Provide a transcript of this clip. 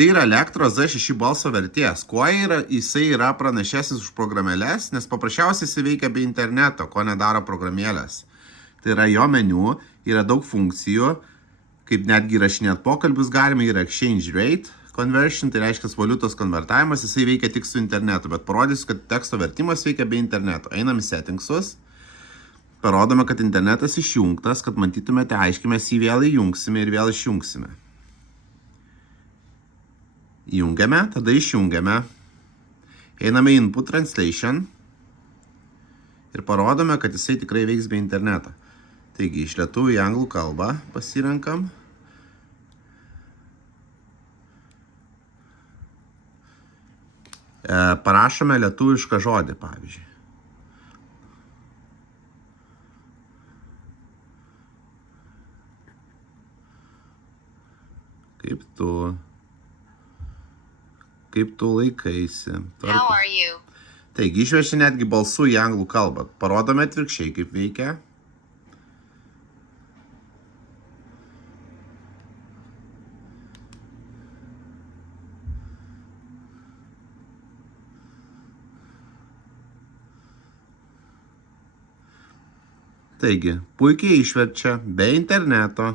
Tai yra elektros Z6 balso vertėjas. Kuo jisai yra pranašesnis už programėlės, nes paprasčiausiai jisai veikia be interneto, ko nedaro programėlės. Tai yra jo meniu, yra daug funkcijų, kaip netgi įrašinėt pokalbius galima, yra exchange rate conversion, tai reiškia valiutos konvertavimas, jisai veikia tik su internetu, bet parodysiu, kad teksto vertimas veikia be interneto. Einam į settingsus, parodome, kad internetas išjungtas, kad matytumėte aiškiai, mes jį vėl įjungsime ir vėl išjungsime. Įjungiame, tada išjungiame, einame į input translation ir parodome, kad jisai tikrai veiks be interneto. Taigi, iš lietuvių į anglų kalbą pasirenkam. Parašome lietuvišką žodį, pavyzdžiui. Kaip tu laikaisi. How are you? Taigi, išveršia netgi balsu į anglų kalbą. Parodome atvirkščiai, kaip veikia. Taigi, puikiai išverčia be interneto.